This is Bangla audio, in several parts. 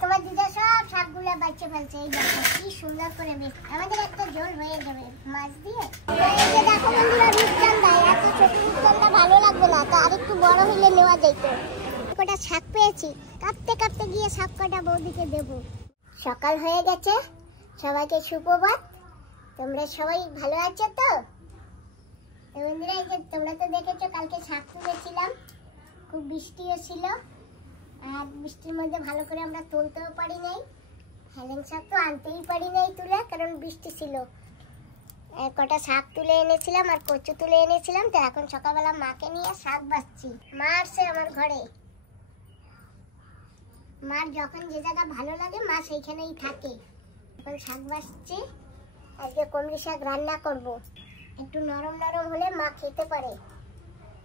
তোমার দিদা সব শাকগুলো বাচ্চা ফেলছে। এই দেখো কি সুন্দর করে বেশ আমাদের একটা ঝোল হয়ে যাবে মাছ দিয়ে। এই যে দেখো বন্ধুরা রূপচাঁদা, এত ছোট রূপচাঁদা ভালো লাগবে না, তো আরেকটু বড় হলে নেওয়া যেত। কটা শাক পেয়েছি, কাটতে কাটতে গিয়ে শাক কটা বৌদিকে দেবো। সকাল হয়ে গেছে, সবাইকে সুপ্রভাত। তোমরা সবাই ভালো আছো তো? বন্ধুরা এই যে তোমরা তো দেখেছো কালকে শাক তুলেছিলাম, খুব বৃষ্টিও ছিল, আর বৃষ্টির মধ্যে ভালো করে আমরা তুলতেও পারি নাই। হেলেন শাক তো আনতেই পারি নাই তুলে, কারণ বৃষ্টি ছিল। কটা শাক তুলে এনেছিলাম আর কচু তুলে এনেছিলাম। তো এখন সকালবেলা মাকে নিয়ে শাক বাছছি। মা আসছে আমার ঘরে। মার যখন যে জায়গা ভালো লাগে মা সেইখানেই থাকে। এখন শাক বাছছি, আজকে কমলি শাক রান্না করব। একটু নরম নরম হলে মা খেতে পারে,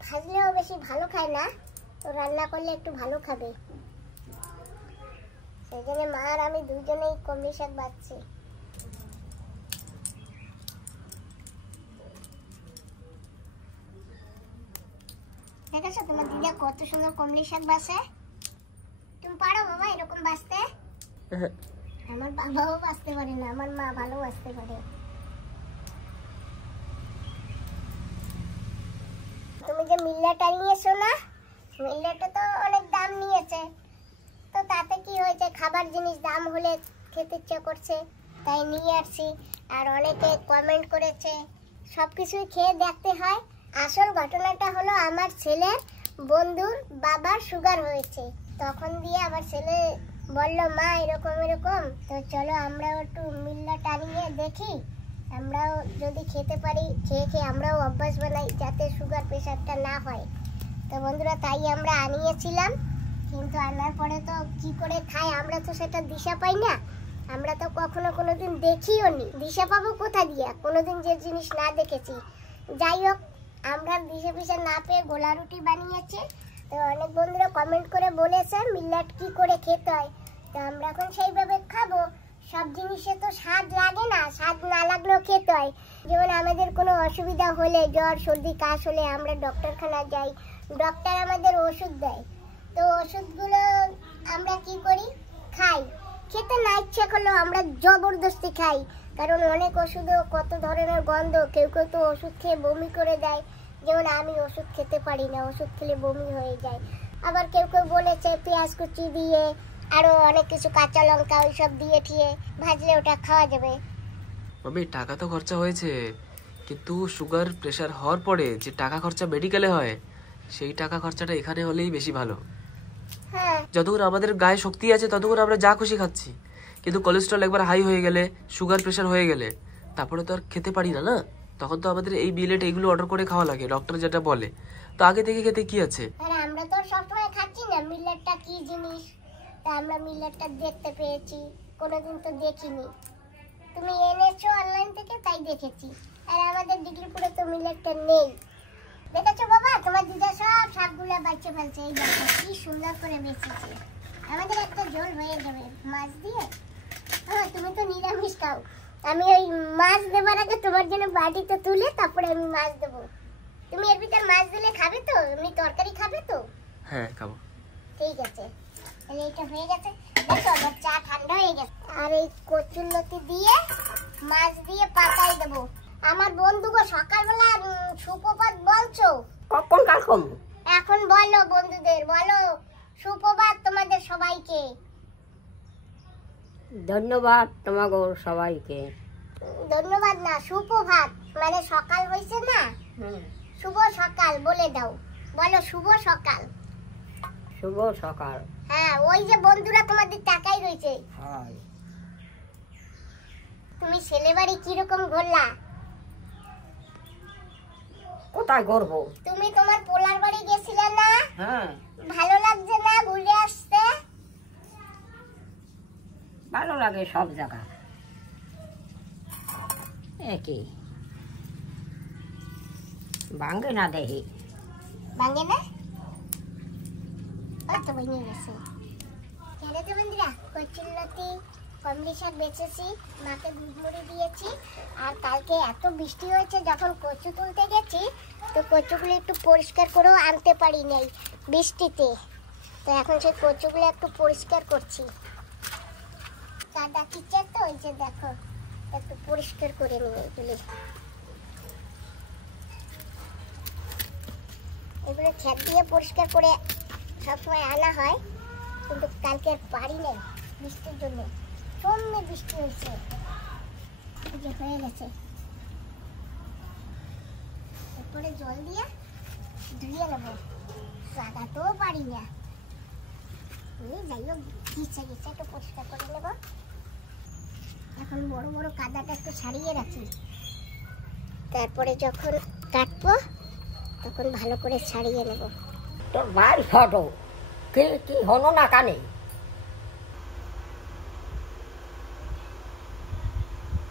ভাজলেও বেশি ভালো খায় না, তো রান্না করলে একটু ভালো খাবে। সেই জন্য মা আর আমি দুজনেই কমলি শাক বাছছি। দেখেছো তোমার দিদা কত সুন্দর কমলি শাক বাছে? তুমি পারো বাবা এরকম বাছতে? আমার বাবাও বাছতে পারে না, আমার মা ভালো বাছতে পারে। তুমি যে মিল্লাটা নিয়েছো না, মিল্লাটা তো অনেক দাম নিয়েছে। তো তাতে কি হয়েছে, খাবার জিনিস দাম হলে খেতে ইচ্ছে করছে, তাই নিয়ে আসছি। আর অনেকে কমেন্ট করেছে, সবকিছুই খেয়ে দেখতে হয়। আসল ঘটনাটা হলো আমার ছেলের বন্ধুর বাবার সুগার হয়েছে। তখন দিয়ে আমার ছেলে বলল মা এরকম এরকম, তো চলো আমরাও একটু মিল্লাটা নিয়ে দেখি, আমরাও যদি খেতে পারি, খেয়ে খেয়ে আমরাও অভ্যাস বানাই যাতে সুগার প্রেশারটা না হয়। তো বন্ধুরা তাই আমরা আনিয়েছিলাম, কিন্তু আনার পরে তো কি করে খাই আমরা তো সেটা দিশা পাই না। আমরা তো কখনো কোনোদিন দেখিও নি, দিশা পাবো কোথা দিয়ে, কোনোদিন যে জিনিস না দেখেছি। যাই হোক, আমরা দিশা পিশা না পেয়ে গোলা রুটি বানিয়েছি। তো অনেক বন্ধুরা কমেন্ট করে বলেছে মিল্লাট কি করে খেতে হয়, তো আমরা এখন সেইভাবে খাবো। সব জিনিসে তো স্বাদ লাগে না, স্বাদ না লাগলেও খেতে হয়। যেমন আমাদের কোনো অসুবিধা হলে, জ্বর সর্দি কাশ হলে আমরা ডক্টরখানা যাই, ডক্টর আমাদের ওষুধ দেয়। তো ওষুধগুলো আমরা কি করি, খাই। খেতে না ইচ্ছে করলেও আমরা জবরদস্তি খাই, কারণ অনেক ওষুধেও কত ধরনের গন্ধ। কেউ কেউ তো ওষুধ খেয়ে বমি করে দেয়, যেমন আমি ওষুধ খেতে পারি না, ওষুধ খেলে বমি হয়ে যায়। আবার কেউ কেউ বলেছে পেঁয়াজ কুচি দিয়ে আরো অনেক কিছু, কাঁচা লঙ্কা ওইসব দিয়ে ঠিয়ে ভাজলে ওটা খাওয়া যাবে। তবে টাকা তো খরচা হয়েছে, কিন্তু সুগার প্রেশার হওয়ার পরে যে টাকা খরচা মেডিকেলে হয়, সেই টাকা খরচাটা এখানে হলেই বেশি ভালো। হ্যাঁ, যতক্ষণ আমাদের গায়ে শক্তি আছে ততক্ষণ আমরা যা খুশি খাচ্ছি, কিন্তু কোলেস্ট্রল একবার হাই হয়ে গেলে, সুগার প্রেশার হয়ে গেলে, তারপরে তো আর খেতে পারি না। না, তখন তো আমাদের এই বিলেট এইগুলো অর্ডার করে খাওয়া লাগে, ডক্টর যেটা বলে। তো আগে থেকে খেতে কি আছে? আরে আমরা তো সবসময় খাচ্ছি না মিলেটটা কি জিনিস, তা আমরা মিলেটটা দেখতে পেয়েছি, কোনোদিন তো দেখিনি। তুমি এনেছো অনলাইন থেকে তাই দেখেছি, আর আমাদের ডিগ্রিপুরে তো মিলেটটা নেই। দেখেছো বাবা তোমার দিদা সব শাকগুলো বাচ্চা ফেলছে। এই দেখো কি সুন্দর করে বেঁচেছে, আমাদের একটা ঝোল হয়ে যাবে মাছ দিয়ে। হ্যাঁ তুমি তো নিরামিষ খাও, আমি ওই মাছ দেবার আগে তোমার জন্য বাটিতে তুলে তারপরে আমি মাছ দেবো। তুমি এর ভিতর মাছ দিলে খাবে তো, এমনি তরকারি খাবে তো? হ্যাঁ খাবো। ঠিক আছে, তাহলে এটা হয়ে গেছে। দেখো আমার চা ঠান্ডা হয়ে গেছে, আর এই কচুরলতি দিয়ে মাছ দিয়ে পাতাই দেবো। আমার বন্ধুগো সকালবেলা সুপ্রভাত বলছো, কখন কাকম এখন বলো বন্ধুদের, বলো সুপ্রভাত তোমাদের সবাইকে। ধন্যবাদ তোমাকে সবাইকে। ধন্যবাদ না, সুপ্রভাত, মানে সকাল হয়েছে না, শুভ সকাল বলে দাও, বলো শুভ সকাল। শুভ সকাল। হ্যাঁ, ওই যে বন্ধুরা তোমাদের টাকাই রয়েছে। তুমি ছেলে বাড়ি কিরকম ঘুরলা? কোথায় ঘুরবো? তুমি তোমার পোলার বাড়ি গেছিলে না? হ্যাঁ, ভালো লাগছে না ঘুরে আসতে? ভালো লাগে সব জায়গা একই, ভাঙ্গে না দেখি। ভাঙে না? ওই তো বই নিয়ে গেছে। কেন তো বন্ধুরা কচুরলতি কমলি শাক বেচেছি, মাকে দুধ মুড়ি দিয়েছি। আর কালকে এত বৃষ্টি হয়েছে, যখন কচু তুলতে গেছি তো কচুগুলো একটু পরিষ্কার করেও আনতে পারি নাই বৃষ্টিতে। তো এখন সেই কচুগুলো একটু পরিষ্কার করছি। কাদা কিচে তো ওই যে দেখো একটু পরিষ্কার করে নিয়ে এগুলি এগুলো খ্যাপ দিয়ে পরিষ্কার করে সবসময় আনা হয়, কিন্তু কালকে আর পারি না বৃষ্টির জন্য। সোমে বৃষ্টি হয়েছে, যে হয়ে গেছে। এরপরে জল দিয়ে ধুয়ে নেবো, লাগাতেও পারি না। যাই হোক গিছে গিছে একটু পরিষ্কার করে নেবো। এখন বড় বড় কাদাটা একটু ছাড়িয়ে রাখি, তারপরে যখন কাটবো তখন ভালো করে ছাড়িয়ে নেব। তোর ভাই ছোট, কি কি হলো না কানে?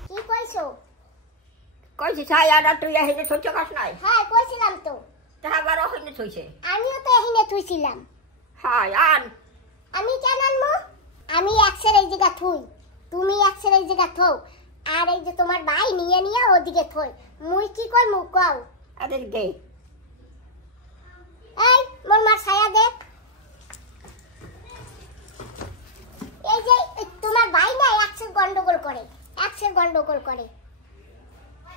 কি কইছো? কইছি ছায়াটা তুই এখানে থইছ কাছ নাই? হ্যাঁ কইছিলাম তো। তা আবার ওখানে থইছে? আমিও তো এখানে থুইছিলাম। হ্যাঁ আন। আমি কেন আনবো? আমি একসের এই জায়গা থুই, তুমি একসের এই জায়গা থো, আর এই যে তোমার ভাই নিয়ে নিয়ে ওদিকে থই। মুই কি কই মুখ কও? আদের গে এই মোর মার ছায়া দে। এই যে তোমার ভাই না একসের গন্ডগোল করে, একসের গন্ডগোল করে।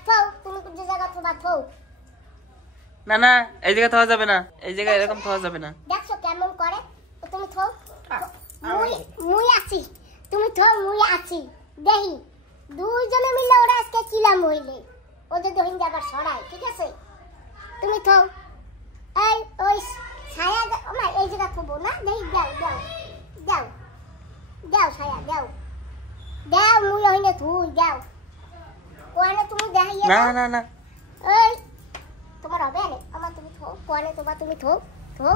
থো, তুমি যে জায়গা থবা থো। না না, এই জায়গা থাকা যাবে না, এই জায়গায় এরকম থাকা যাবে না। দেখছো কেমন করে? তুমি থো, মুই আছি, তুমি থো, মুই আছি। দেখি দুইজনে মিলে ওরা আজকে কিলাম হইলে, ওদের দহিন যাবার সরাই, ঠিক আছে? তুমি থো। এই ওই ছায়া আমার এই জায়গা থবো না, দেখি দাও দাও দাও দাও ছায়া দাও দাও, মুই ওইনে থুই দাও। কোয়ানে তুমি দেখাইয়া না দাও। না না, এই তোমার হবে না আমার, তুমি থো। কোয়ানে তোমার তুমি থো থো।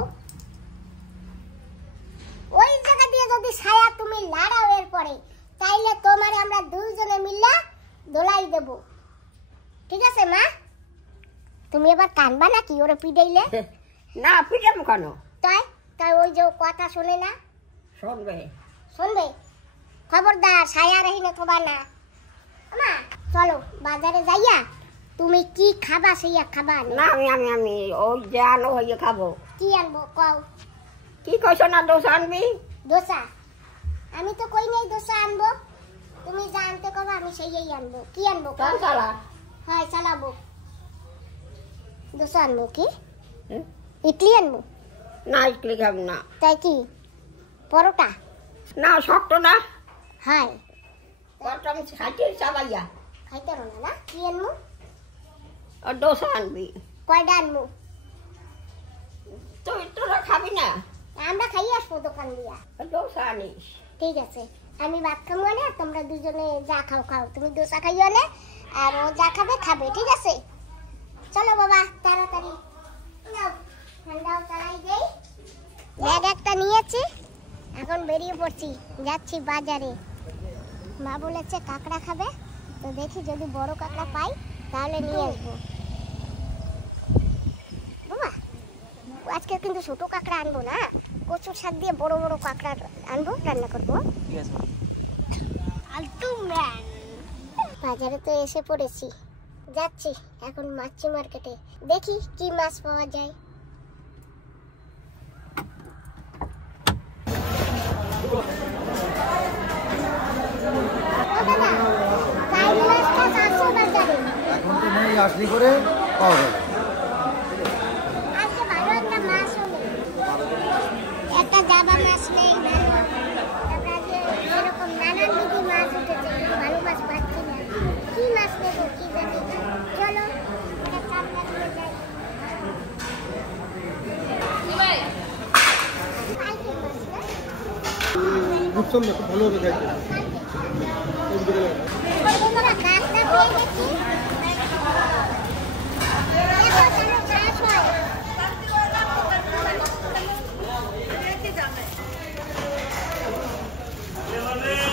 ওই জায়গা দিয়ে যদি ছায়া তুমি লাড়াও এর পরে, তাইলে তোমার আমরা দুইজনে মিলে দোলাই দেব, ঠিক আছে মা? তুমি এবার কানবা নাকি ওরে পিটাইলে? না পিটাম কেন? তাই তাই ওই যে কথা শোনে না, শুনবে শুনবে। খবরদার ছায়া রহিনে থবা না। মা চলো বাজারে যাইয়া তুমি কি খাবা সেইয়া খাবা। না আমি আমি আমি ওই যে আনো হইয়ে খাবো। কি আনবো কও? কি কইছ না দোষ আনবি? দোসা? আমি তো কই নাই দোসা আনবো, তুমি যা আনতে কবা আমি সেইই আনবো। কি আনবো কও? কাল চালা। হ্যাঁ চালাবো। দোসা আনবো কি? হুম? ইডলি আনবো? না ইডলি খাব না। তাই কি পরোটা? না শক্ত না। হ্যাঁ পরোটা আমি খাইতে চাবাইয়া। খাইতে রো না। কি আনবো? আর দোসা আনবি। কয়টা আনবো? তুই তোরা খাবি না? আমরা খাই আসবো দোকান দিয়া। দোসা আনিস। ঠিক আছে, আমি ভাত খাবো না, তোমরা দুজনে যা খাও খাও। তুমি দোসা খাইও না, আর ও যা খাবে খাবে, ঠিক আছে? চলো বাবা তাড়াতাড়ি নাও, ঠান্ডাও চালাই দেই। ব্যাগ একটা নিয়েছি, এখন বেরিয়ে পড়ছি, যাচ্ছি বাজারে। মা বলেছে কাঁকড়া খাবে, তো দেখি যদি বড় কাঁকড়া পাই তাহলে নিয়ে আসবো। বাবা আজকে কিন্তু ছোট কাঁকড়া আনবো না, কচুর শাক দিয়ে বড় বড় কাঁকড়া আনবো, রান্না করবো। ঠিক আছে। বাজারে তো এসে পড়েছি, যাচ্ছি এখন মাছটি মার্কেটে, দেখি কি মাছ পাওয়া যায়। এখন তো নেই, আসলি করে পাওয়া যাবে। আজকে ভালো একটা মাছও নেই, একটা জাবা মাছ নেই, তারপরে যে এরকম নানান বিধি মাছ উঠেছে, কিন্তু ভালো মাছ পাচ্ছি না। কি মাছ নেবো কি জানি না। চলো একটা চাপটা দিয়ে যাই। কালকের মাছ না? বুঝছাম না, খুব ভালো হবে খাইতে। বন্ধুরা কাঁকড়া পেয়ে গেছি, দেখো কেন চাষ হয়। বন্ধুরা বেশি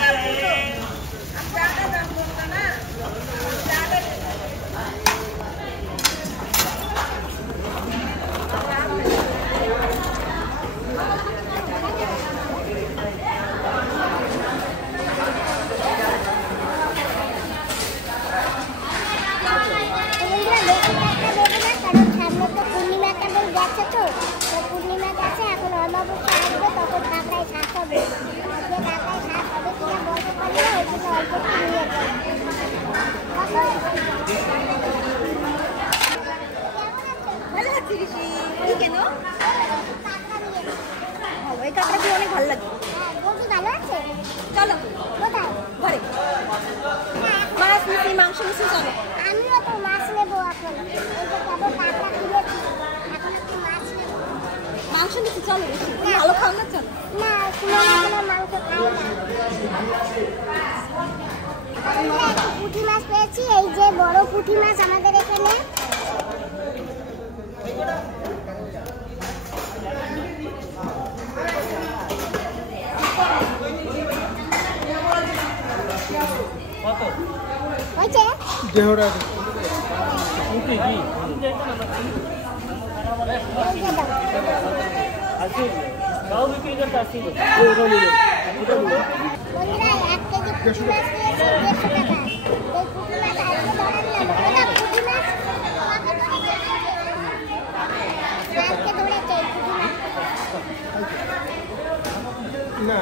কাঁকড়া দেবো না, কারণ সামনে তো পূর্ণিমা আমিও তো মাছ নেবো এখন। এই যে কেবল কাঁকড়া কিনেছি, এখন একটু মাছ নেবো। মাংস নিতে চলো বেশি ভালো খাও না চলো না, কোনো মাংস খাই না। আমরা একটা পুঁটি মাছ পেয়েছি, এই যে বড় পুঁটি মাছ আমাদের এখানে। হয়েছে দেহরা এই যে দাও। বন্ধুরা 1 কেজি পুঁটি মাছ নিয়েছি 150 টাকা। এই পুঁটি মাছ আজকে ধরে নিলাম। ওটা পুঁটি মাছ আজকে ধরেছে এই পুঁটি মাছ। না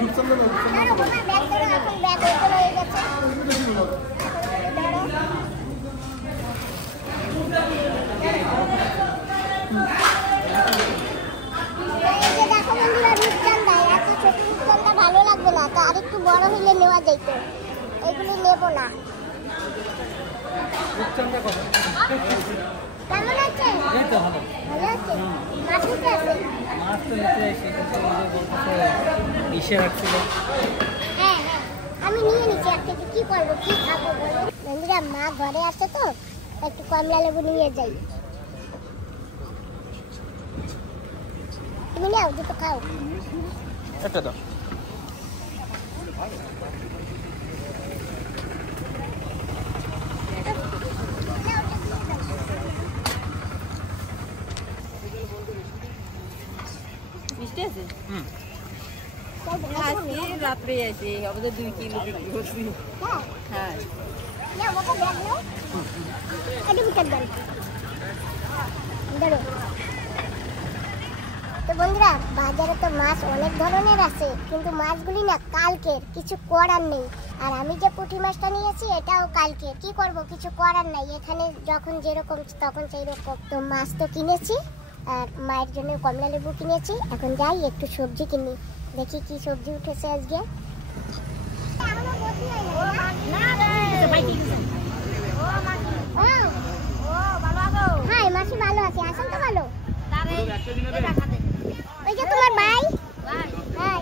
রূপচন্দ্র না ধরো বাবা, ব্যাগ ধরো, এখন ব্যাগ ওপর হয়ে গেছে। ধরো। এই যে দেখো বন্ধুরা, রূপচাঁদা। এত ছোট রূপচাঁদা ভালো লাগবে না, তো আরেকটু বড় হলে নেওয়া যেত। এগুলো নেবো না। রূপচন্দ্র কথা কেমন আছে? এই তো ভালো ভালো আছে? মাছ নিতে আছে? মাছ তো নিতে আসি কিন্তু ইসে রাখছিল হ্যাঁ হ্যাঁ, আমি নিয়ে নিচ্ছি 1 কেজি। কি করবো, কি খাবো বলো? বন্ধুরা, মা ঘরে আছে তো, একটু কমলা লেবু নিয়ে যাই। তুমি নাও, দুটো খাও। একটা দাও। মিষ্টি আছে হ্যাঁ, আজকে রাত্রে আছে আমাদের 2 কিলো বিক্রি করছি হ্যাঁ নাও বাবা, ব্যাগ নাও। একটু ভিতর দেন। ধরো। তো বন্ধুরা, বাজারে তো মাছ অনেক ধরনের আছে, কিন্তু মাছগুলি না কালকের, কিছু করার নেই। আর আমি যে পুঁটি মাছটা নিয়েছি এটাও কালকে। কি করব, কিছু করার নাই। এখানে যখন যেরকম তখন সেই রকম। তো মাছ তো কিনেছি, আর মায়ের জন্য কমলা লেবু কিনেছি। এখন যাই একটু সবজি কিনি, দেখি কি সবজি উঠেছে আজকে। হ্যাঁ, মাসি ভালো আছে। আসেন তো ভালো। ওই যে তোমার ভাই। হ্যাঁ,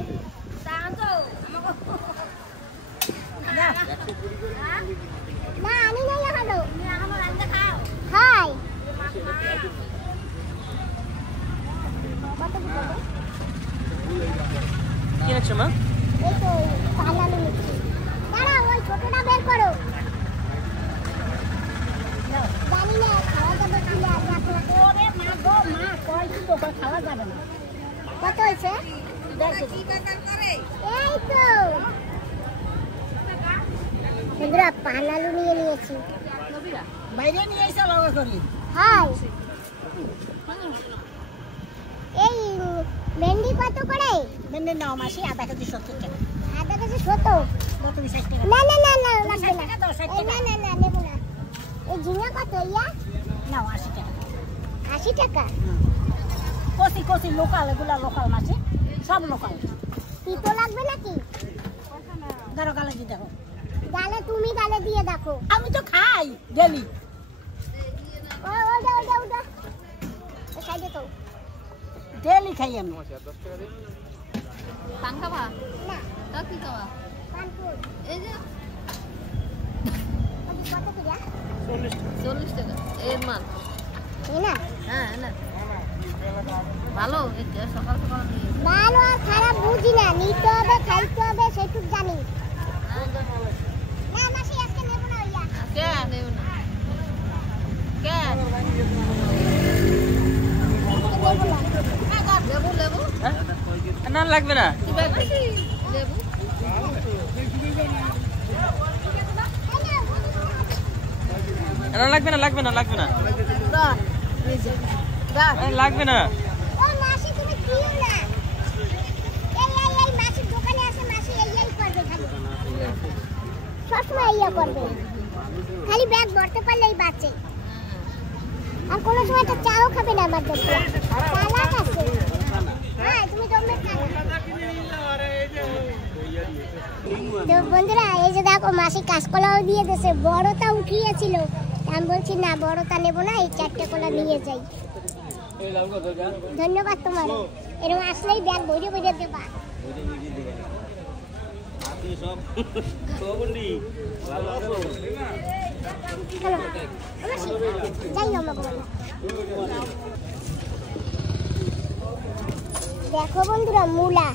না আনি নাই এখনো। হাই, কত দিতে হবে? কি আছে মা? এই তো পালানো নিচ্ছি। দাঁড়াও, ওই ছোটটা বের করো। জানি না খাওয়া যাবে কি না। ওরে মা গো মা কই কি তো খাওয়া যাবে না কত হয়েছে? এই তো বন্ধুরা, পানালু নিয়ে নিয়েছি। বাইরে নিয়ে এসে লাগা করি হাই, এই ভেন্ডি কত করে? মেনে নাও মাসি আধা কেজি 70 টাকা আধা কেজি 70? তুমি 60 টাকা না না না না, লাগবে না। 60 টাকা দাও, 60 এই না না না, নেব না। এই ঝিঙা কত ইয়া? নাও 80 টাকা 80 টাকা? কষি কষি লোকাল, এগুলা লোকাল মাসি, সব লোকাল। তিতো লাগবে নাকি? ধরো গালে দিয়ে দেখো। গালে তুমি গালে দিয়ে দেখো। আমি তো খাই ডেলি। ওটা ওটা ওটা ওই সাইডে তো। ডেলি খাই আমি। পান খাবা? না, তা কি খাবা? কানপুর। এই যে কত করে? 40 টাকা এর মাল। এই না, হ্যাঁ না ভালো, এই যে সকাল সকাল দিয়ে ভালো আর খারাপ বুঝি না। নিতে হবে, খাইতে হবে, সেটুক জানি। না মাসি, আজকে নেব না ইয়া। কে নেব না কে নেব না। লেবু লেবু না লাগবে না। কি ব্যাগ লেবু না লাগবে না, লাগবে না, লাগবে না, দা এই যে দা লাগবে না। ও মাসি, তুমি দিও না। এই মাসির দোকানে আছে, মাসি এই করবে খালি। সবসময় ইয়া করবে, খালি ব্যাগ ভরতে পারলেই বাঁচে। আর কোনো সময় তো চাও খাবে না আমার জন্য। চালাক আছে। হ্যাঁ, তুমি জমবে খাবে। তো বন্ধুরা, এই যে দেখো মাসি কাঁচকলাও দিয়ে দিয়েছে, বড়টা উঠিয়েছিল। আমি বলছি না বড়টা নেবো না, এই 4টে কলা নিয়ে যাই। ধন্যবাদ তোমার, এরকম আসলেই ব্যাগ ভরে ভরে দেবা। যাই আমাকে দেখো বন্ধুরা, মূলা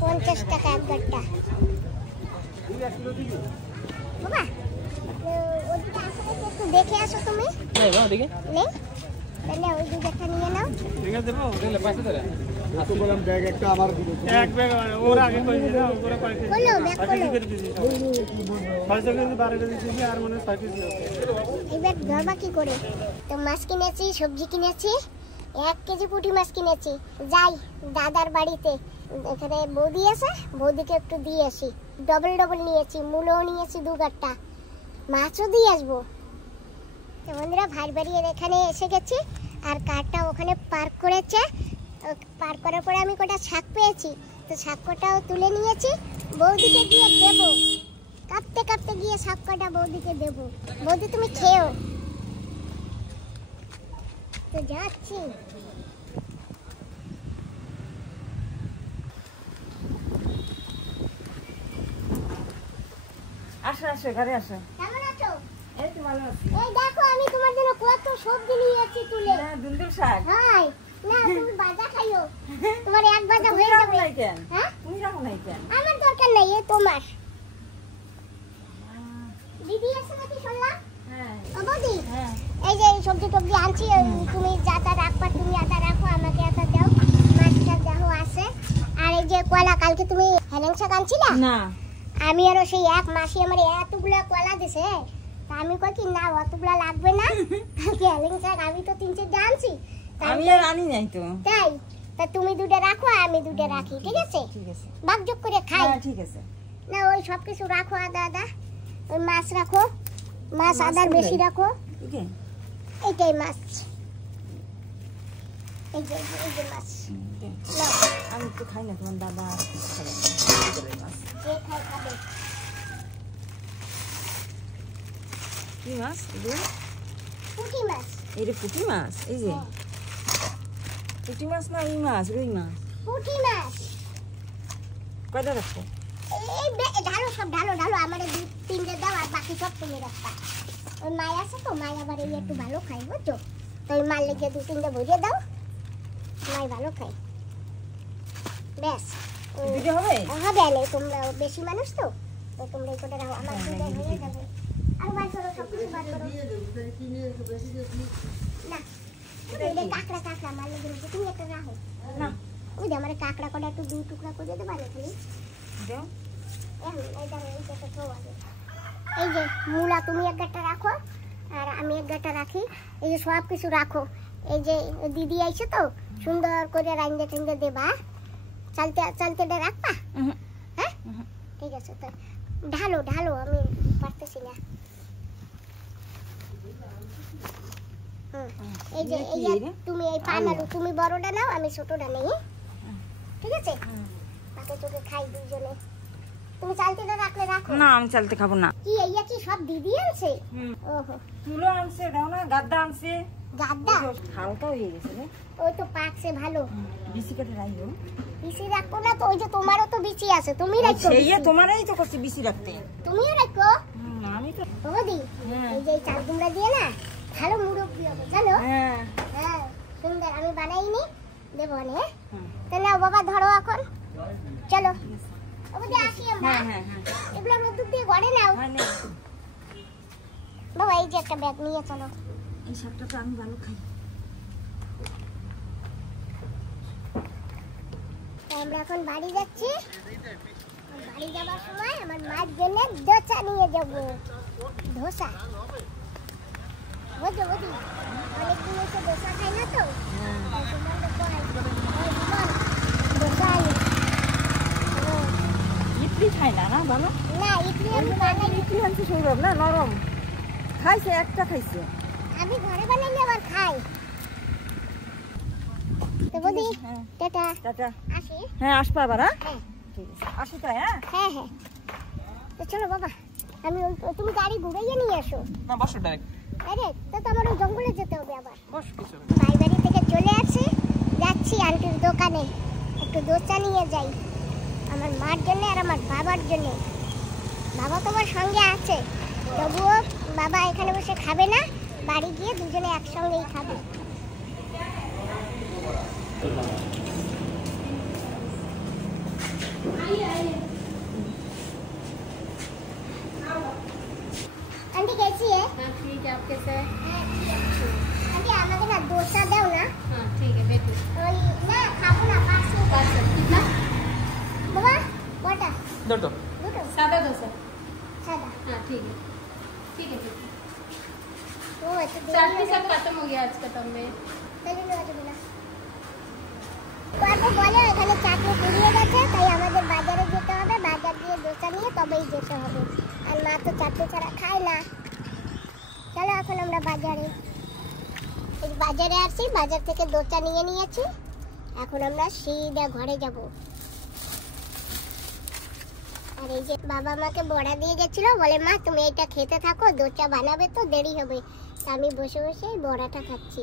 50 টাকা এক গাঁটটা। বাবা ওদিকে আসলে একটু দেখে আসো তুমি। নেই তাহলে ওই 2 গাঁটটা নিয়ে নাও। এবার ধরবা কি করে? তো মাছ কিনেছি, সবজি কিনেছি, 1 কেজি পুঁটি মাছ কিনেছি। যাই দাদার বাড়িতে, এখানে বৌদি আছে, বৌদিকে একটু দিয়ে আসি। ডবল ডবল নিয়েছি, মূলও নিয়েছি 2 গাঁটটা, মাছও দিয়ে আসবো। তো বন্ধুরা ভাই বাড়ির এখানে এসে গেছি, আর কারটা ওখানে পার্ক করেছে। পার্ক করার পরে আমি কটা শাক পেয়েছি, তো শাক কটাও তুলে নিয়েছি, বৌদিকে দিয়ে দেবো। কাঁপতে কাঁপতে গিয়ে শাক কটা বৌদিকে দেবো। বৌদি তুমি খেও। তো যাচ্ছি। আসো আসো, ঘরে আসো। কেমন আছো? এই তো ভালো আছি। এই দেখো আমি তোমার জন্য কত সবজি নিয়েছি তুলে। না, দুন্দুল শাক। হাই না, তুমি বাজা খাইও, তোমার এক বাজা তুমি হয়ে রাখো যাবে। নাই কেন? হ্যাঁ তুমি রাখো নাই কেন? আমার দরকার নেই, এ তোমার। দিদি এসে নাকি শুনলাম? হ্যাঁ ও বৌদি, হ্যাঁ। এই যে সবজি টবজি আনছি, তুমি যাতা রাখবা, তুমি আটা রাখো, আমাকে আটা দাও, মাছটা দেখো আছে। আর এই যে কলা, কালকে তুমি হেলেং শাক আনছিলা না, আমি আরো সেই এক মাসি আমার এতগুলা কলা দিছে। তা আমি কই কি না অতগুলা লাগবে না, কালকে হেলেং শাক আমি তো 3-4 আনছি। তা আমি আর আনি নাই তো। তাই তা তুমি 2টা রাখো, আমি 2টা রাখি, ঠিক আছে? ঠিক আছে। ভাগযোগ করে খাই। হ্যাঁ ঠিক আছে। না ওই সব কিছু রাখো, আদা আদা, ওই মাছ রাখো, মাছ আদার বেশি রাখো। ঠিক আছে। এইটাই মাছ, এই যে মাছ। নাও, আমি তো খাই না, তোমার দাদা খাবে। মাছ যে খাই খাবে। কি মাছ? পুঁটি মাছ। এটা পুঁটি মাছ। এই যে পুঁটি মাছ না, এই মাছ, রুই মাছ। পুঁটি মাছ। কয়টা রাখবো? এই ঢালো, সব ঢালো ঢালো, আমার 2-3টে দাও, আর বাকি সব তুমি রাখবা। ওই মাছ আছে তো, মাছ আবার এই একটু ভালো খাই, বুঝছো? তো ওই মাছ লেগে 2-3টে ভরিয়ে দাও, মাছ ভালো খাই। ব্যাস দিতে হবে? হবে না, তোমরা বেশি মানুষ তো, তো তোমরা এই করে রাখো, আমার 2টাই হয়ে যাবে। আর বার করো, সব কিছু বার করো। না এটা কাঁকড়া কাঁকড়া মাছ লেগে রয়েছে, তুমি একটা রাখো না, ওই যে আমার কাঁকড়া কটা একটু 2 টুকরা করে দেবা না খালি। দাও। এই যে মূলা তুমি 1 গাঁটটা রাখো, আর আমি 1 গাঁটটা রাখি। এই যে সব কিছু রাখো। এই যে দিদি আইছে তো, সুন্দর করে রাইন্দে টাইন্দে দেবা। চালতে চালতে রাখবা? হ্যাঁ ঠিক আছে। তো ঢালো ঢালো, আমি পারতেছি না। এই যে তুমি এই পানালু তুমি বড়টা নাও, আমি ছোটটা নেই, ঠিক আছে? পাকে চোখে খাই দুজনে। তুমি চালতেটা রাখলে রাখো। না, আমি চালতে খাবো না। কি এইয়া কি সব দিদি আনছে? ওহো, তুলো আনছে, দাও না, গাদ্দা আনছে। গাদ্দা হালকা হয়ে গেছে রে। ওই তো পাকছে ভালো। বিসি কেটে রাখো। বিচি রাখো না তো, ওই যে তোমারও তো বিচি আছে, তুমি রাখো। সেই তোমারই তো করছি বিসি রাখতে। তুমিও রাখো। আমি তো বৌদি এই যে চাল কুমড়া দিয়ে না ভালো মুরব্বি হবে, জানো? হ্যাঁ হ্যাঁ সুন্দর, আমি বানাইনি, দেবো না। তো নাও বাবা, ধরো এখন, চলো বৌদি আসি আমরা। হ্যাঁ হ্যাঁ হ্যাঁ। এগুলো রোদ্দুর দিয়ে ঘরে নাও। বাবা এই যে একটা ব্যাগ নিয়ে চলো। এই শাকটা তো আমি ভালো খাই। আমরা এখন বাড়ি যাচ্ছি। বাড়ি যাবার সময় আমার মার জন্য দোসা নিয়ে যাবো। ধোসা বুঝছো বুঝি, অনেকদিন এসে দোসা খাই না তো, ইডলি খাই না, না ভালো না। ইডলি আমি বানাই, ইডলি আনছে সৌরভ না, নরম খাইছে, একটা খাইছে। আমি ঘরে বানাইলে আবার খাই। তো বৌদি টাটা, টাটা। আসি। হ্যাঁ আসবা আবার। হ্যাঁ হ্যাঁ ঠিক আছে, আসি তাই। হ্যাঁ হ্যাঁ হ্যাঁ, তো চলো বাবা। তুমি গাড়ি ঘুরাইয়ে নিয়ে আসো। না বসো ডাইরেক্ট। আরে তো আমার ওই জঙ্গলে যেতে হবে আবার। বস কিছু না। ভাই বাড়ি থেকে চলে আসছি, যাচ্ছি আন্টির দোকানে একটু দোসা নিয়ে যাই আমার মার জন্য আর আমার বাবার জন্য। বাবা তোমার সঙ্গে আছে, তবুও বাবা এখানে বসে খাবে না, বাড়ি গিয়ে দুজনে একসঙ্গেই খাবে। आंटी कैसी है? हाँ ठीक है, आप कैसे हैं? आंटी আমাকে না দোসা দাও না। हाँ ठीक है बेटी। ওই না খাবো না, পার্সেল कितना? বাবা কটা? দুটো। দুটো सादा डोसा। সাদা। हाँ ठीक है ठीक है ठीक है। ও এত चाट भी सब खत्म हो गया आज खत्म में। তাহলে নেওয়া যাবে না। বাবা বলে এখানে চাটনি পুড়িয়ে গেছে, তাই আমাদের বাজারে যেতে হবে, বাজার দিয়ে দোসা নিয়ে তবেই যেতে হবে। আর মা তো চাটনি ছাড়া খায় না। চলো এখন আমরা বাজারে, এই বাজারে আসছি, বাজার থেকে দোসা নিয়ে নিয়েছি, এখন আমরা সিধা ঘরে যাব। আর এই যে বাবা মাকে বড়া দিয়ে গেছিল, বলে মা তুমি এটা খেতে থাকো, দোসা বানাবে তো দেরি হবে। তা আমি বসে বসে এই বড়াটা খাচ্ছি।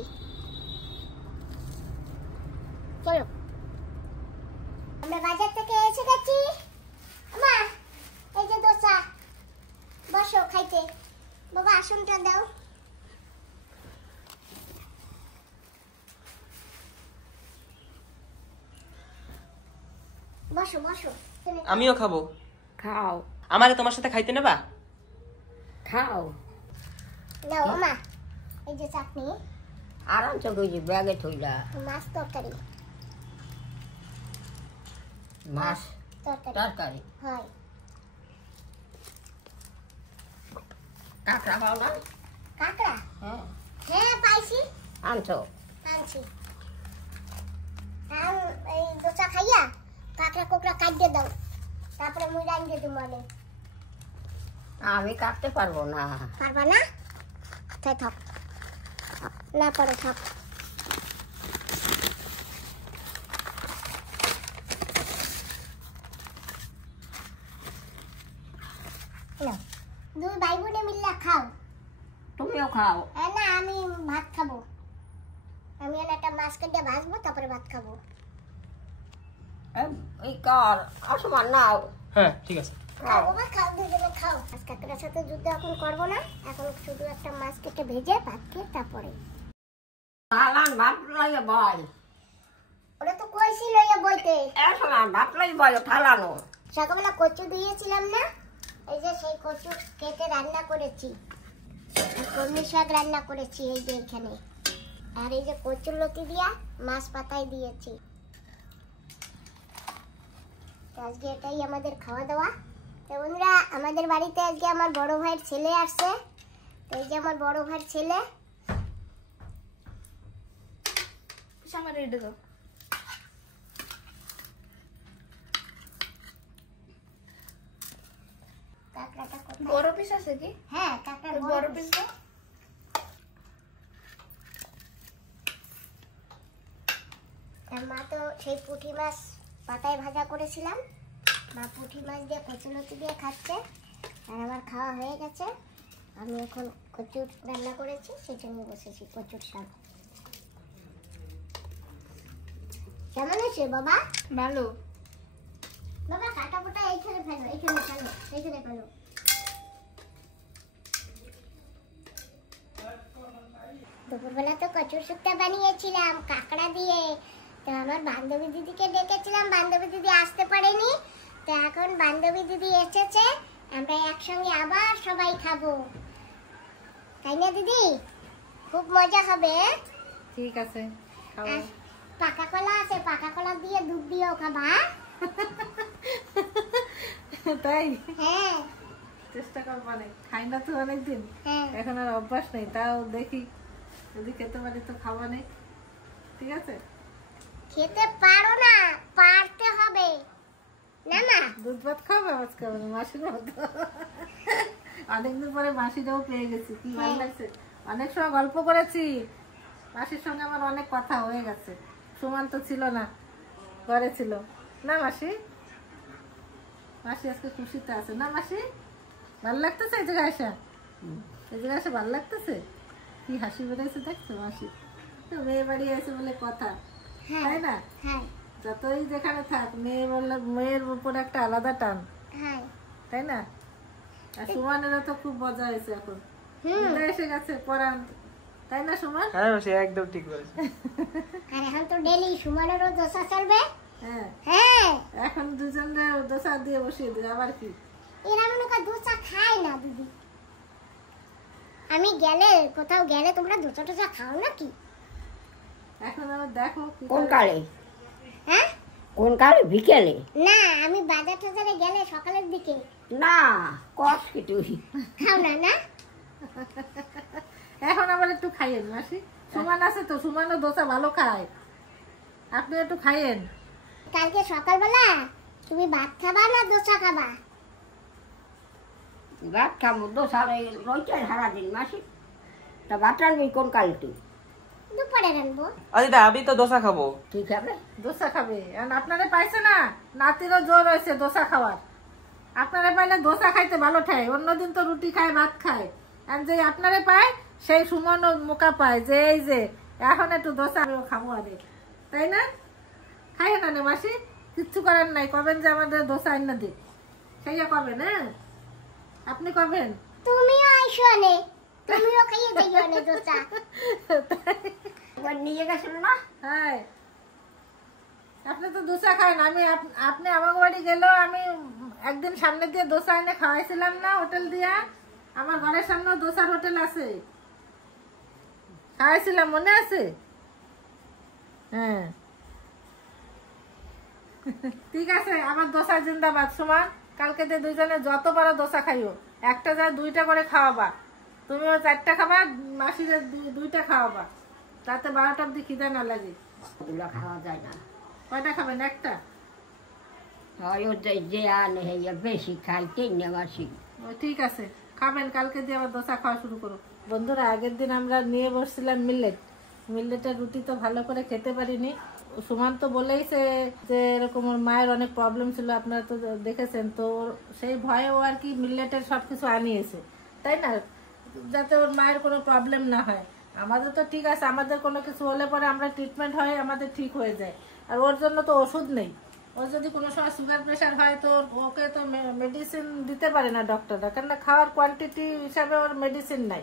চলো আমরা বাজার থেকে এসে গেছি। মা এই যে দোসা, বসো খাইতে। বাবা আসনটা দাও। বসো বসো। আমিও খাবো। খাও আমারে তোমার সাথে খাইতে নেবা? খাও নাও মা, এই যে চাটনি, আরাম চোখে যে ব্যাগে থইলা মাছ তরকারি। মাছ তরকারি তরকারি হয়। কাঁকড়া পাও না? কাঁকড়া? হ্যাঁ হ্যাঁ পাইছি, আনছো? আনছি। এই দোসা খাইয়া কাঁকড়া কোকড়া কাটিয়ে দাও, তারপরে মুই রাঁধে দেবো। মানে আমি কাটতে পারবো না। পারবা না? তাই থাক, না পারো থাক। নাও, দুই ভাই বোনে মিল্লা খাও। তুমিও খাও। না আমি ভাত খাবো, আমি একটা মাছ কেটে ভাজবো, তারপরে ভাত খাবো। এই কর আসমান নাও। হ্যাঁ ঠিক আছে। খাও বাবা, খাও, দুজনে খাও। আজ কাকড়ার সাথে যুদ্ধ এখন করবো না, এখন শুধু একটা মাছ কেটে ভেজে ভাত খেয়ে তারপরে। তালান ভাত লাগে বল। ওরা তো কইছি লইয়া বইতে। আসমান ভাত লাগে বল থালানো। সকালবেলা কচু দিয়েছিলাম না, এই যে সেই কচু কেটে রান্না করেছি, কলমি শাক রান্না করেছি এই যে এখানে। আর এই যে কচুর লতি দিয়া মাছ পাতায় দিয়েছি। আজকে এটাই আমাদের খাওয়া দাওয়া। তো বন্ধুরা, আমাদের বাড়িতে আজকে আমার বড় ভাইয়ের ছেলে আসছে। তো এই যে আমার বড় ভাইয়ের ছেলে। सामान रेडी दो। কাঁকড়াটা কোথায়? বড় পিস আছে কি? হ্যাঁ কাঁকড়ার বড় পিস দাও। আর মা তো সেই পুঁটি মাছ পাতায় ভাজা করেছিলাম, মা পুঁটি মাছ দিয়ে কচুলতি দিয়ে খাচ্ছে। আর আমার খাওয়া হয়ে গেছে, আমি এখন কচুর রান্না করেছি, সেটা নিয়ে বসেছি, কচুর শাক। কেমন আছে বাবা? ভালো। বাবা কাটা পোটা এইখানে ফেলো, এইখানে ফেলো, এইখানে ফেলো। দুপুরবেলা তো কচুর শুক্তা বানিয়েছিলাম কাঁকড়া দিয়ে। তো আমার বান্ধবী দিদিকে ডেকেছিলাম, বান্ধবী দিদি আসতে পারেনি। তো এখন বান্ধবী দিদি এসেছে, আমরা একসঙ্গে আবার সবাই খাবো, তাই না দিদি? খুব মজা হবে। ঠিক আছে খাও। আর পাকা কলা আছে, পাকা কলা দিয়ে দুধ দিয়েও খাবা। তাই হ্যাঁ চেষ্টা করব, মানে খাই না তো অনেকদিন, হ্যাঁ এখন আর অভ্যাস নেই, তাও দেখি যদি খেতে পারি তো খাওয়া নেই। ঠিক আছে, খেতে পারো না, পারতে হবে না মা। দুধ ভাত খাবে আজকে মাসির মতো। অনেকদিন পরে মাসিরাও পেয়ে গেছি, কি ভালো লাগছে। অনেক সময় গল্প করেছি মাসির সঙ্গে, আমার অনেক কথা হয়ে গেছে। সুমান তো ছিল না, ঘরে ছিল না মাসি। মাসি আজকে খুশিতে আছে না মাসি? ভালো লাগতেছে এই জায়গায় আসা? এই জায়গায় আসা ভালো লাগতেছে? কি হাসি বেড়েছে দেখছো মাসি? তো মেয়ে বাড়ি আছে বলে কথা, হ্যাঁ তাই না? হ্যাঁ যতই যেখানে থাক মেয়ে বললে মেয়ের উপর একটা আলাদা টান, হ্যাঁ তাই না? আর সুমানেরও তো খুব মজা হয়েছে এখন, এসে গেছে পরান, তাই না সুমান? হ্যাঁ মাসি একদম ঠিক বলেছে। আর এখন তো ডেলি সুমানেরও দোসা চলবে। হ্যাঁ, হ্যাঁ এখন দুজনে দোসা দিয়ে বসিয়ে দিই, আবার কি? এরা মনে কর দোসা খায় না দিদি। আমি গেলে কোথাও গেলে তোমরা দোসা টোসা খাও নাকি? এখন আবার দেখো কি কোন করে। কালে? হ্যাঁ কোন কালে? বিকেলে? না, আমি বাজার টাজারে গেলে সকালের দিকে। না, কস কি তুই? খাও না? না এখন আবার একটু খাইয়েন মাসি, সুমান আছে তো, সুমানও দোসা ভালো খায়, আপনি একটু খাইয়েন। কালকে সকালবেলা তুমি ভাত খাবা না দোসা খাবা? ভাত খাবো, দোসা রইতে সারাদিন মাসি। তা ভাত রানবি কোন কালে তুই? দুপুরে রানবো। দিদা আমি তো দোসা খাবো। ঠিক হবে। দোসা খাবে, আর আপনারা পাইছে না, নাতিরও জোর হয়েছে দোসা খাওয়ার। আপনারা পাইলে দোসা খাইতে ভালো ঠায়, অন্যদিন তো রুটি খায়, ভাত খায়, আর যে আপনারা পায় সেই সুমন মোকা পায় যে এই যে এখন একটু দোসা আমিও খাবো, আরে তাই না? খাইয়ে না নে মাসি, কিচ্ছু করেন নাই, কবেন যে আমাদের দোসা আইনা দিক, সেইয়া কবেন। হ্যাঁ আপনি কবেন? তুমিও আইসো নে, তুমিও খাইয়ে যাইও নে দোসা। একবার নিয়ে গেছিল না? হ্যাঁ, আপনি তো দোসা খান, আমি আপনি আমার বাড়ি গেলেও আমি একদিন সামনে দিয়ে দোসা এনে খাওয়াইছিলাম না হোটেল দিয়া? আমার ঘরের সামনেও দোসার হোটেল আছে, খাওয়াইছিলাম, মনে আছে? হ্যাঁ ঠিক আছে, আমার দোসা জিন্দাবাদ। সুমান, কালকে দিয়ে দুইজনে যত পারো দোসা খাইও, একটা যা 2টা করে খাওয়াবা, তুমিও 4টা খাবা, মাসিরে 2টা খাওয়াবা, তাতে 12টা অব্দি খিদে না লাগে। ওগুলো খাওয়া যায় না। কয়টা খাবেন? একটা? হয় ও যে আনে হইয়া বেশি খাইতেই না মাসি। ও ঠিক আছে, খাবেন, কালকে দিয়ে আবার দোসা খাওয়া শুরু করো। বন্ধুরা, আগের দিন আমরা নিয়ে বসছিলাম মিল্লেটের রুটি, তো ভালো করে খেতে পারিনি। সুমান তো বলেইছে যে এরকম ওর মায়ের অনেক প্রবলেম ছিল, আপনারা তো দেখেছেন, তো সেই ভয়ে ও আর কি মিল্লেটের সবকিছু আনিয়েছে, তাই না, যাতে ওর মায়ের কোনো প্রবলেম না হয়। আমাদের তো ঠিক আছে, আমাদের কোনো কিছু হলে পরে আমরা ট্রিটমেন্ট হয়, আমাদের ঠিক হয়ে যায়, আর ওর জন্য তো ওষুধ নেই। ওর যদি কোনো সময় সুগার প্রেশার হয় তো ওকে তো মেডিসিন দিতে পারে না ডক্টররা, কেননা খাওয়ার কোয়ান্টিটি হিসাবে ওর মেডিসিন নাই।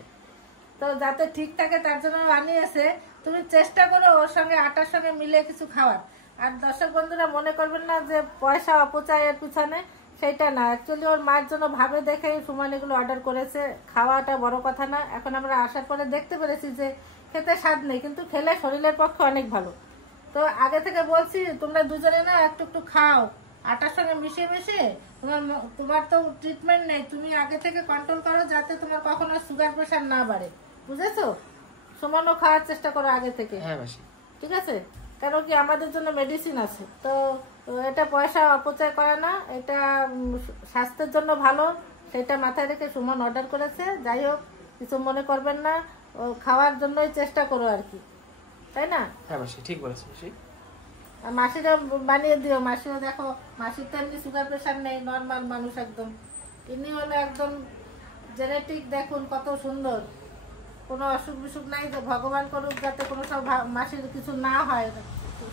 তো যাতে ঠিক থাকে তার জন্য আনিয়েছে। তুমি চেষ্টা করো ওর সঙ্গে আটার সঙ্গে মিলে কিছু খাওয়ার। আর দর্শক বন্ধুরা মনে করবেন না যে পয়সা অপচয়ের পিছনে, সেইটা না, অ্যাকচুয়ালি ওর মায়ের জন্য ভাবে দেখে সুমান এগুলো অর্ডার করেছে। খাওয়াটা বড় কথা না, এখন আমরা আসার পরে দেখতে পেরেছি যে খেতে স্বাদ নেই, কিন্তু খেলে শরীরের পক্ষে অনেক ভালো। তো আগে থেকে বলছি তোমরা দুজনে না একটু একটু খাও আটার সঙ্গে মিশিয়ে মিশিয়ে। তোমার তো ট্রিটমেন্ট নেই, তুমি আগে থেকে কন্ট্রোল করো যাতে তোমার কখনো সুগার প্রেশার না বাড়ে, বুঝেছো? সুমানও খাওয়ার চেষ্টা করো আগে থেকে। হ্যাঁ মাসি। ঠিক আছে, কেন কি আমাদের জন্য মেডিসিন আছে। তো এটা পয়সা অপচয় করে না, এটা স্বাস্থ্যের জন্য ভালো, সেটা মাথায় রেখে সুমন অর্ডার করেছে। যাই হোক, কিছু মনে করবেন না, খাওয়ার জন্যই চেষ্টা করো আর কি, তাই না? হ্যাঁ মাসি ঠিক বলেছি মাসি। আর মাসিরা বানিয়ে দিও, মাসিও দেখো, মাসির তো এমনি সুগার প্রেশার নেই, নর্মাল মানুষ একদম। ইনি হলো একদম জেনেটিক, দেখুন কত সুন্দর, কোনো অসুখ বিসুখ নাই। তো ভগবান করুক যাতে কোনো সব মাসির কিছু না হয়,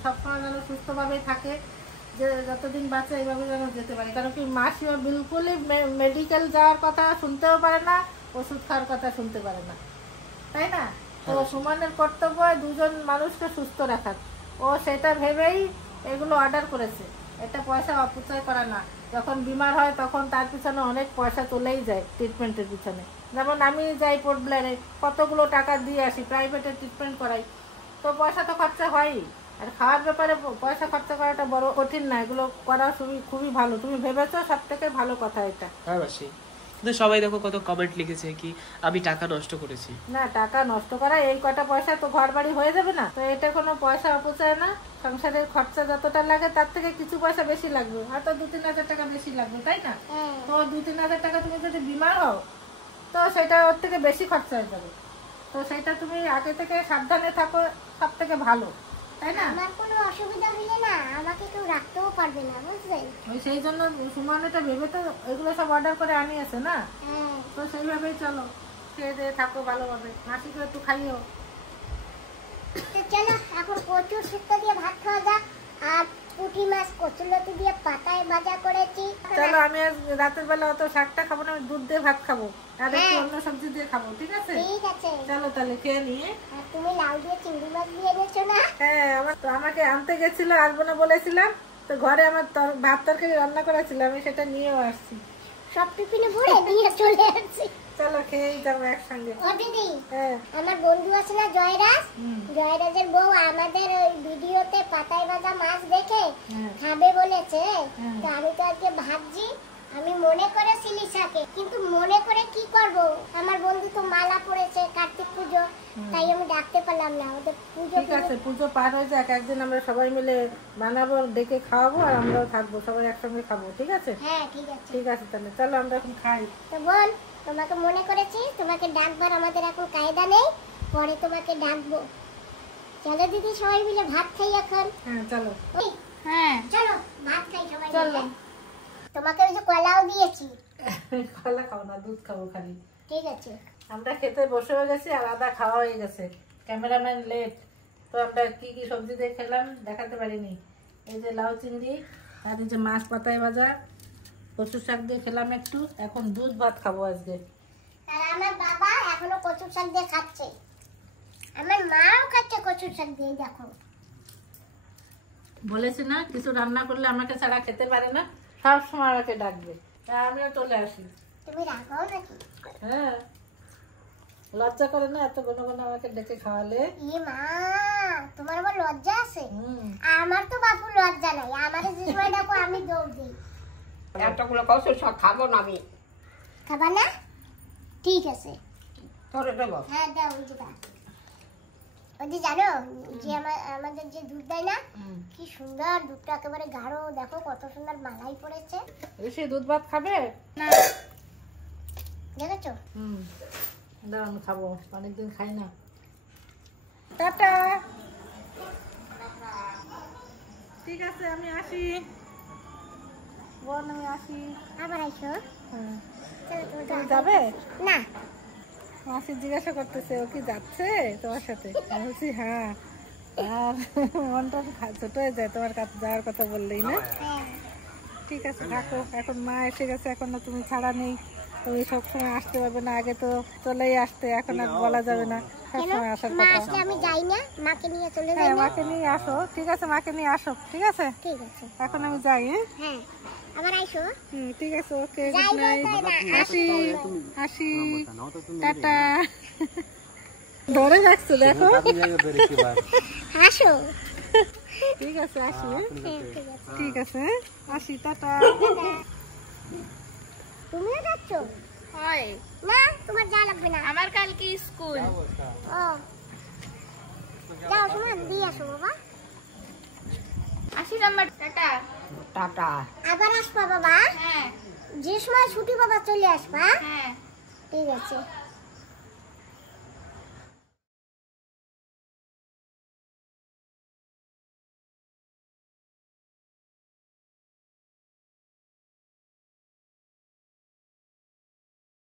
সবসময় যেন সুস্থভাবেই থাকে, যে যতদিন বাঁচে এইভাবে যেন যেতে পারে। কারণ কি মাসিও বিলকুলই মেডিকেল যাওয়ার কথা শুনতেও পারে না, ওষুধ খাওয়ার কথা শুনতে পারে না, তাই না? তো সুমনের কর্তব্য দুজন মানুষকে সুস্থ রাখার, ও সেটা ভেবেই এগুলো অর্ডার করেছে। এটা পয়সা অপচয় করা না। যখন বিমার হয় তখন তার পিছনে অনেক পয়সা চলেই যায় ট্রিটমেন্টের পিছনে। যেমন আমি যাই পোর্ট ব্লেয়ারে, কতগুলো টাকা দিয়ে আসি, প্রাইভেটে ট্রিটমেন্ট করাই, তো পয়সা তো খরচা হয়ই। আর খাওয়ার ব্যাপারে পয়সা খরচা করাটা বড় কঠিন না, এগুলো করা খুবই ভালো। তুমি ভেবেছো, সব থেকে ভালো কথা এটা। হ্যাঁ মাসি, কিন্তু সবাই দেখো কত কমেন্ট লিখেছে কি আমি টাকা নষ্ট করেছি। না, টাকা নষ্ট করা, এই কটা পয়সা তো ঘর বাড়ি হয়ে যাবে না, তো এটা কোনো পয়সা অপচয় না। সংসারের খরচা যতটা লাগে তার থেকে কিছু পয়সা বেশি লাগবে, হয়তো 2-3 হাজার টাকা বেশি লাগবে, তাই না? তো 2-3 হাজার টাকা তুমি যদি বিমার হও তো সেটা ওর থেকে বেশি খরচা হয়ে যাবে। তো সেটা তুমি আগে থেকে সাবধানে থাকো, সব থেকে ভালো, তাই না? আমার কোনো অসুবিধা হলে না আমাকে কেউ রাখতেও পারবে না, বুঝলেন? ওই সেই জন্য সুমন এটা ভেবে তো এগুলো সব অর্ডার করে আনিয়েছে না, হ্যাঁ। তো সেইভাবেই চলো, খেয়ে দিয়ে থাকো ভালোভাবে, মাসিকে একটু খাইও। তো চলো এখন কচুর শুক্তো দিয়ে ভাত খাওয়া যাক, আর পুঁটি মাছ কচুলতি দিয়ে পাতায় ভাজা করেছি। চলো আমি আজ রাতের বেলা অত শাকটা খাবো না, আমি দুধ দিয়ে ভাত খাবো আর একটু হ্যাঁ। অন্য সবজি দিয়ে খাবো, ঠিক আছে? ঠিক আছে। চলো তাহলে খেয়ে নিয়ে। আর তুমি লাউ দিয়ে চিংড়ি মাছ দিয়ে এনেছো না? হ্যাঁ, আমার তো আমাকে আনতে গেছিল, আসবো না বলেছিলাম, তো ঘরে আমার ভাত তরকারি রান্না করা ছিল, আমি সেটা নিয়েও আসছি। সব টিফিনে ভরে নিয়ে চলে আসছি। চলো খেয়েই যাবো একসঙ্গে। ও দিদি, হ্যাঁ। আমার বন্ধু আছে না জয়রাজ, হুম। জয়রাজের বউ আমাদের ওই ভিডিওতে পাতায় ভাজা মাছ দেখে হ্যাঁ। খাবে বলেছে। হ্যাঁ। তো আমি তো আজকে ভাবছি, আমি মনে করে সিলিশাকে, কিন্তু মনে করে কি করব, আমার বন্ধু তো মালা পড়েছে কার্তিক পুজো, তাই আমি ডাকতে পারলাম না ওদের পুজো। ঠিক আছে, পুজো পার হয়ে যাক, একদিন আমরা সবাই মিলে বানাবো, ডেকে খাওয়াবো, আর আমরাও থাকবো, সবাই একসঙ্গে খাবো, ঠিক আছে? হ্যাঁ ঠিক আছে। ঠিক আছে, তাহলে চলো আমরা এখন খাই। তো বোন, তোমাকে মনে করেছি, তোমাকে ডাকবার আমাদের এখন কায়দা নেই, পরে তোমাকে ডাকবো। চলো দিদি সবাই মিলে ভাত খাই এখন। হ্যাঁ চলো। ওই, হ্যাঁ চলো ভাত খাই সবাই চলো। মিলে। তোমাকে ওই যে কলাও দিয়েছি। কলা খাবো না, দুধ খাবো খালি। ঠিক আছে। আমরা খেতে বসে হয়ে গেছি, আর আদা খাওয়া হয়ে গেছে, ক্যামেরাম্যান লেট, তো আমরা কি কি সবজি দিয়ে খেলাম দেখাতে পারিনি। এই যে লাউ চিংড়ি, আর এই যে মাছ পাতায় ভাজা, কচু শাক দিয়ে খেলাম একটু, এখন দুধ ভাত খাবো আজকে। আর আমার বাবা এখনো কচুর শাক দিয়ে খাচ্ছে, আমার মাও খাচ্ছে কচুর শাক দিয়ে, দেখো। বলেছি না, কিছু রান্না করলে আমাকে ছাড়া খেতে পারে না, সব সময় আমাকে ডাকবে, তা আমিও চলে আসি। তুমি রাগাও নাকি? হ্যাঁ, লজ্জা করে না এত ঘন ঘন আমাকে ডেকে খাওয়ালে? ই মা, তোমার আবার লজ্জা আছে? হুম। আমার তো বাপু লজ্জা নাই, আমারে যে সময় ডাকো আমি দৌড় দিই। এতগুলো কচু শাক খাবো না আমি। খাবা না? ঠিক আছে। তোরে দেবো। হ্যাঁ দাও, ওই যে দাও। ওই যে জানো যে আমাদের যে দুধ দেয় না, কি সুন্দর দুধটা, একেবারে গাঢ়, দেখো কত সুন্দর মালাই পড়েছে। ঋষি দুধ ভাত খাবে? না দেখেছো? হুম, দাঁড়ান খাবো, অনেকদিন খাই না। টাটা। ঠিক আছে, আমি আসি বোন, আমি আসি। আবার আইসো। হ্যাঁ। চলো তুমি তুমি যাবে? না। মাসি জিজ্ঞাসা করতেছে ও কি যাচ্ছে তোমার সাথে, আমি বলছি হ্যাঁ, আর মনটা ছোট হয়ে যায় তোমার কাছে যাওয়ার কথা বললেই না। হ্যাঁ। ঠিক আছে থাকো, এখন মা এসে গেছে, এখন না তুমি ছাড়া নেই, তুমি সবসময় আসতে পারবে না, আগে তো চলেই আসতে, এখন আর বলা যাবে না, কেন? সবসময় আসার মা কথা। আসলে আমি যাই না, মাকে নিয়ে চলে যাই হ্যাঁ, না? মাকে নিয়ে আসো, ঠিক আছে, মাকে নিয়ে আসো, ঠিক আছে, ঠিক আছে। এখন আমি যাই। হ্যাঁ, হ্যাঁ, আবার আইসো। হুম, ঠিক আছে, ওকে, যাই গুড নাইট, বলতে না, আসি আসি, টাটা। ধরে রাখছো দেখো, আসো। ঠিক আছে, আসি। হ্যাঁ, ঠিক আছে। ঠিক আছে, আসি, টাটা। তুমিও যাচ্ছ? হয় না, তোমার যা লাগবে না। আমার কালকে স্কুল। ও, যাও শোনা, দিয়ে আসো বাবা। আসি রাম্মা, টাটা। টাটা। আবার আসবা বাবা, হ্যাঁ যে সময় ছুটি বাবা চলে আসবা। হ্যাঁ। ঠিক আছে।